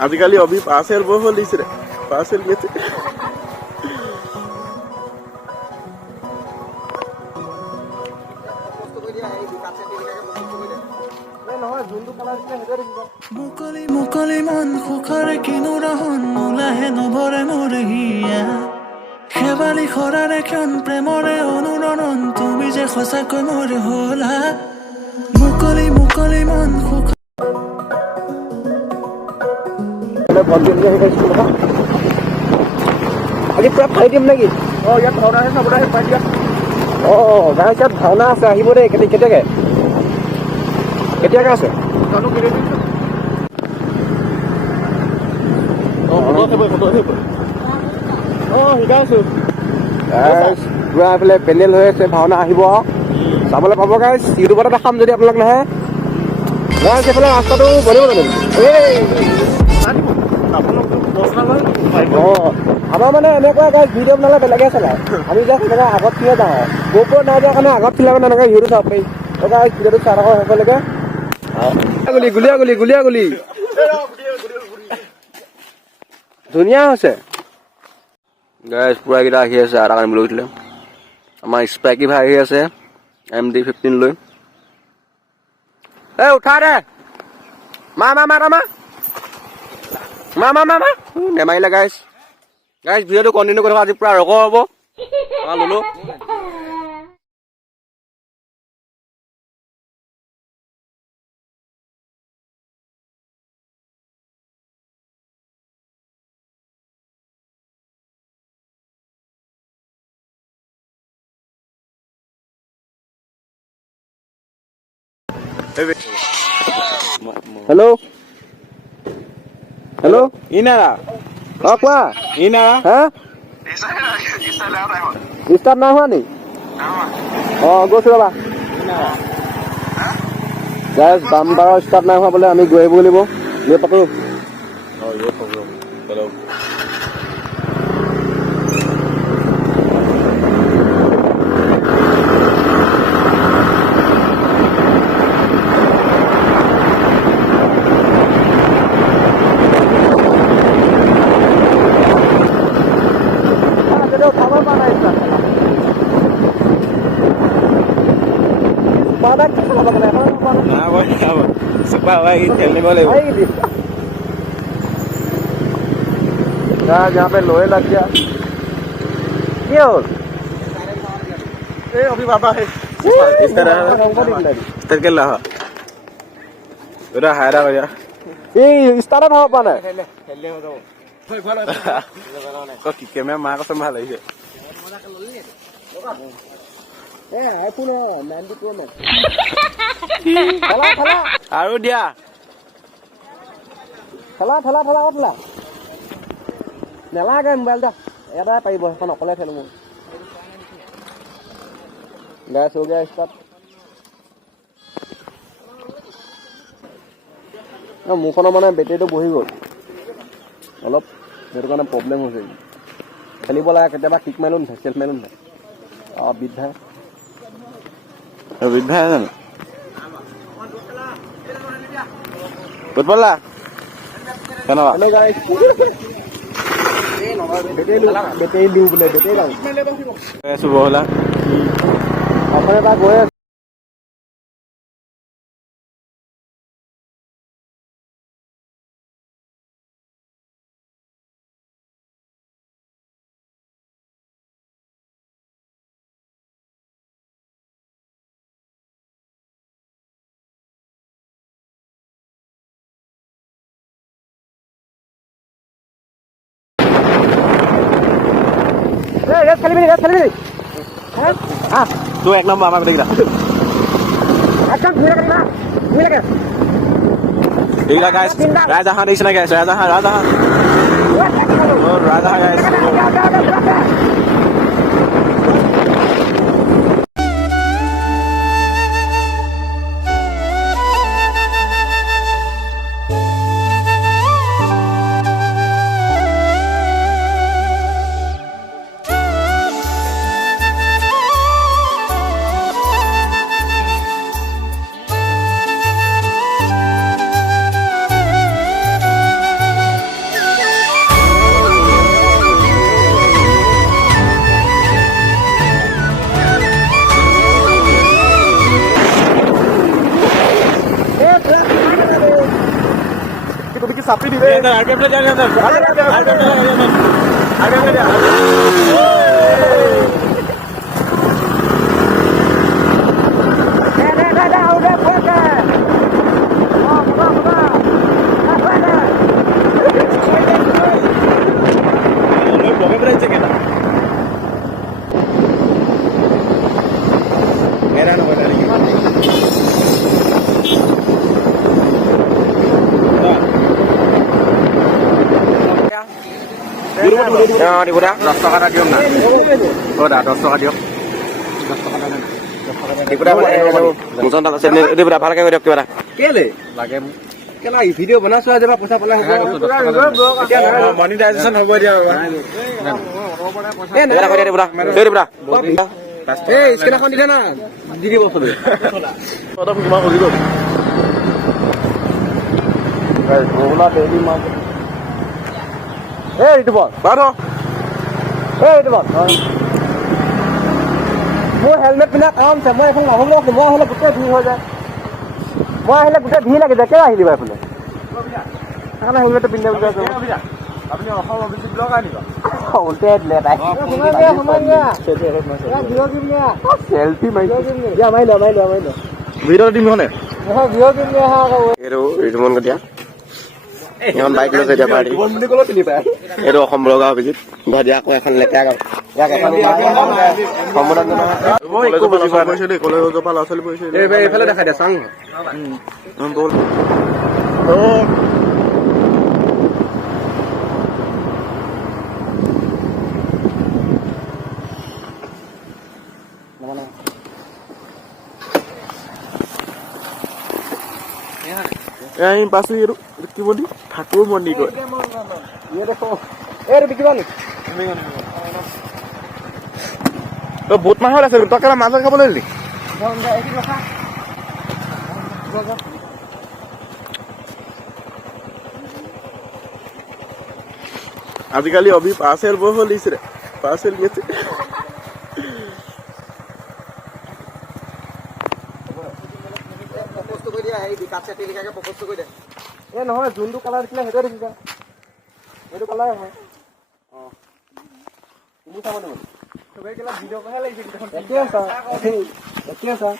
আজিকালি অভি পাৰ্চেল বৰ হ'ল দিছে পাৰ্চেল গেছে মুকলি মুকলি মন সুখৰে কিনো ৰহন নোলাহে নভৰে মোৰ হিয়া শেৱালি খৰাৰে ক্ষণ প্ৰেমৰে অনুৰণন তুমি যে সঁচাকৈ মোৰ হলা মুকলি মুকলি মন সুখ আজি পুৰা ফালি দিম নেকি ইয়াত ভাওনা চাবলৈ পাই দিয়া গাঁৱৰ ইয়াত ভাওনা আছে আহিব দেই কেতিয়াকে কেতিয়াকে আছে পুৰা এইফালে পেণ্ডেল হৈ আছে ভাওনা আহিব আৰু চাবলৈ পাব গাইজ ইউটিউবতে দেখাম যদি আপোনালোক নাহে গাইজ এইফালে ৰাস্তাটো বনিব জানো আমাৰ মানে এনেকুৱা গাইজ ভিডিঅ' বনালে বেলেগে চলায় আমি জাষ্ট এনেকৈ আগত ফিৰে যাওঁ গোপৰ নাই দিয়া কাৰণে আগত ফিলে মানে এনেকৈ ভিডিঅ'টো চাব পাৰি গাইজ ভিডিঅ'টো চাই থাকক শেষলৈকে গুলীয়া ধুনীয়া হৈছে গাইজ পুৰাকেইটা আহি আছে আধা আনিবলৈ গৈছিলে আমাৰ স্পাইকি ভাই আহি আছে MD-15 লৈ এই উঠা দে মা নেমাৰিলে গাইজ ভিডিঅ'টো কণ্টিনিউ কৰি থকা আজি পুৰা ৰগৰ হ'ব ললো হেল্ল' ইনাৰা কোৱা ইনাৰা হা ষ্টাৰ্ট নাই হোৱা নি গৈছো ৰবা গাইজ বাম্পাৰৰ ষ্টাৰ্ট নাই হোৱা বোলে আমি গৈ আহিব লাগিব লৈ পাতো यहाँ पे लोहे लग गया क्या हो अभी बाबा है इस तरह के लहा उधर हायरा भैया ये स्टार्ट हो पाना है को किके में मां को संभाल है আৰু দিয়া ঠেলা নেলাগে মোবাইল এটা এটাই পাৰিব সেইখন অকলে খেলো মোৰ গাইছ হৈ গয়া ষ্টাৰ্ট মোৰখনৰ মানে বেটেৰীটো বহি গ'ল অলপ সেইটো কাৰণে প্ৰব্লেম হৈছে খেলিব লাগে কেতিয়াবা কিক মাৰিলো নহয় চেল্ফ মাৰিলো নহয় বিদ ভাই জানো ক'ত পালা কেনেকুৱা বেটেৰী দিওঁ বোলে বেটেৰী যাওঁ আছো বহলা আপোনাৰ তাত গৈ আছো तू एक नंबर आमा बेटा गाइस राजहां देखना गाइस राजहां गाइस দিব দা 10 টকা এটা দিয়ক না অ দা 10 টকা দিয়ক মোচন আছে দিব দা ভালকে কৰি দিয়ক কিবা এটা কেলে লাগে কেলা ভিডিও বনাইছো আজি পইচা পালে মনিটাইজেশন হ'ব দিয়া এটা কৰি দিব দা দিব দা এই স্ক্ৰীন এখন দিলে না দি দিব চবে কদম কিমান হৈ গ'ল গাইস গোলা ডেইলি মাছ এই ইটো বল বাৰো এই ইটো বল মোৰ হেলমেট পিন্ধা কাম আছে মই এখন নহ'লে মই আহিলে গোটেই ভিৰ হৈ যায় মই আহিলে গোটেই ভিৰ লাগে কিয় আহিলি বাৰু এইফালে সেইকাৰণে হেলমেটটো পিন্ধি যাব আপুনি অসম অভিযোগ ব্লগ আনিবা উল্টাই দিলে তাই চেলফি মাৰিছে ভিডিঅ' দিম হনে এইটো ৰিজমন গতিয়া এখন বাইক লৈছে এতিয়া পাৰ্টি এইটো অসম ব্লগা অভিজিত ভদিয়া আকৌ এখন লেতেৰা গাঁও এইফালে দেখাই দিয়া চাং এই পাশে কি বলি ঠাকুর মন্দির কয় বহুত মাহত আছে তই কেলা মাছ খাবলৈ দিলি আজিকালি অভি পার্সেল বই হলিস রে পার্সেল গেছে নহয় যোনটো কালাৰ দিছিলে সেইটোৱে দেখিছা এইটো কালাৰে হয় তুমি চাব লাগিব চবেই কেলা ভিডিঅ' কৰাহে লাগিছে একে আছা